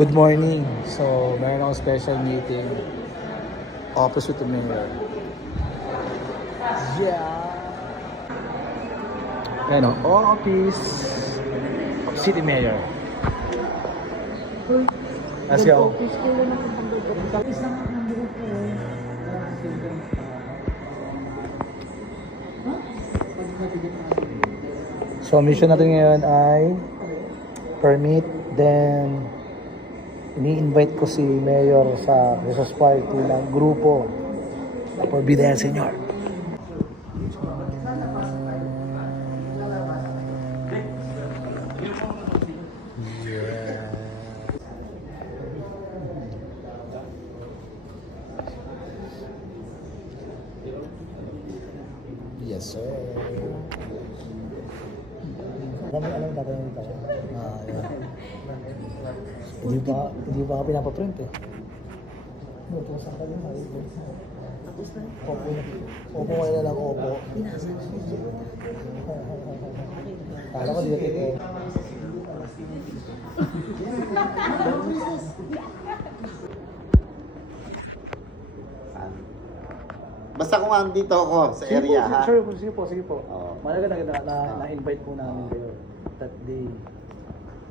Good morning. So, meron akong special meeting. Office with the mayor. Yeah! Ayan o, office. City mayor. Let's go. So, mission natin ngayon ay permit, then ini-invite ko si Mayor sa Christmas party ng grupo for Bidaya Senior. Yes, sir. Alam tatay yung dito. Hindi pa ka pinapaprint eh. Opo, saan ka din? Opo ngayon na lang, opo. Kala ko dito eh. Basta kung andito ako sa area, ha? Sure, sige po. Malaga na-invite po namin kayo that day.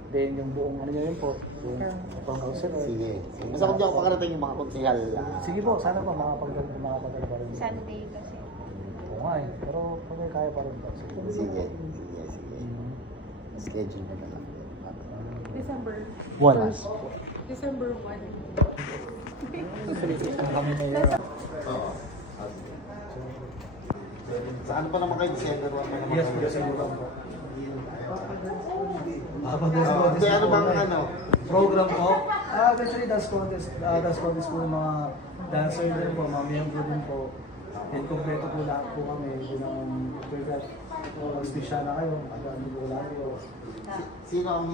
Then yung buong ano nyo yun po, yung pang councilor. Sige. Basta kung di ako makarating yung mga konsihal. Sige po, sana pa makapagdala pa rin. Sunday kasi. Oo nga eh, pero kung may kaya pa rin po. Sige. Schedule mo na lang. December 1. December 1. Kami mayor. Saan pa naman kayo? December 1 Yes, December 1 po. Ano bang ano? Program po? Eventually, dance contest po ng mga dancer din po, mga miyembro din po. And kompleto po lahat po kami. Yun ang special na kayo. Hindi po lahat po. Sino ang